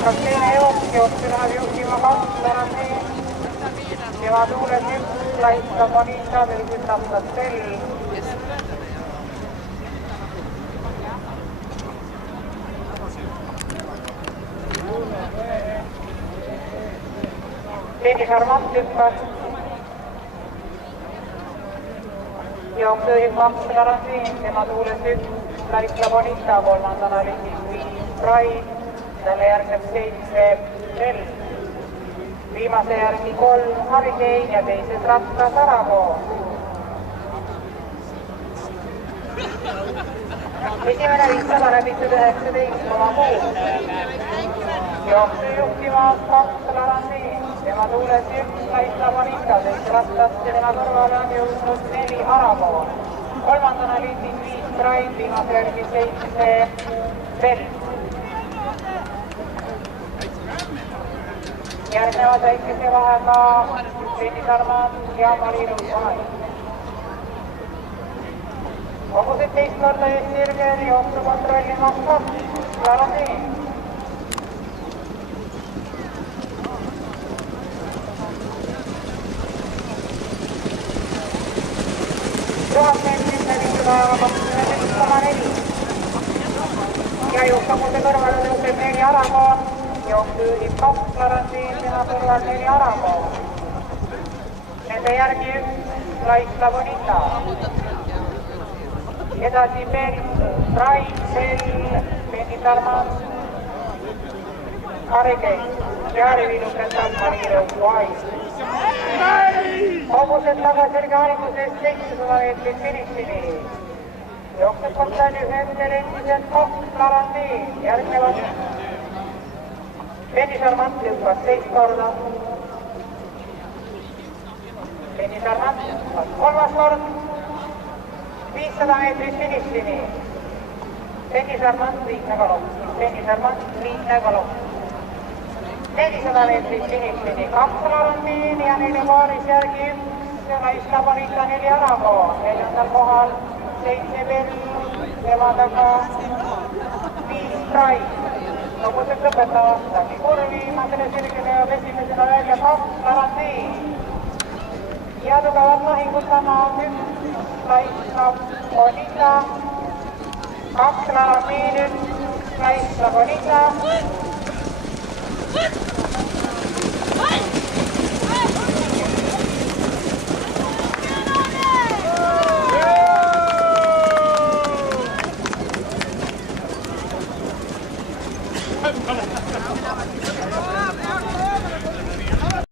algas teine jook, jooksu läheb juhtima kantsler Andrei. Tema tuules üks lahistab Anita, veel künnastas sell. Tenis Armand hüppas. Jooksu juhib kantsler Andrei, tema tuules üks lahistab Anita, kolmandana lindis 5 Pride, talle järgneb 7 Sell. Viimase järgi 3 Hurricane ja teises rattas Aragoo. Esimene 500 läbitud 19,6. Jooksu juhtimas kantsler Andrei, tema tuules üks lahistab Anita, teises rattas ja tema kõrvale on jõudnud 4 Aragoo. Kolmandana lindis 5 Pride, viimase järgi 7 Sell. Järgnevad väikese vahega Tenis Armand ja Marino Vahai. Kogu 17 korda eestirgel jooksu kontrollimas kantsler Andrei. Ja juhtamuse kõrval tõuseb 4 Aragoo. Jooksu juhib kantsler Andrei, tema kõrval 4 Aragoo. Nende järgi üks lahistab Anita. Edasi Pride, Sell, Tenis Armand, Hurricane ja äriviiluketab Marino Vahai. Hobused tagasirge alguses 700 meetrit finissini. Jookseb kontrollis hetkel endiselt kantsler Andrei, järgnevad Tenis Armand hüppas 7 korda. Tenis Armand hüppas 3. kord, 500 meetrit finissini. Tenis Armand liigne galopp, Tenis Armand liigne galopp. 400 meetrit finissini, kantsler Andrei ja neile paaris järgi üks lahistab Anita, 4 Aragoo. 4. kohal 7 Bell, tema taga 5 Pride. Hobused lõpetavad läbi kurvi, viimasele sirgele ja esimesena välja kantsler Andrei. Ja tugevat lahingut annab üks lahistab Anita, kantsler Andrei nüüd lahistab Anita. Come on.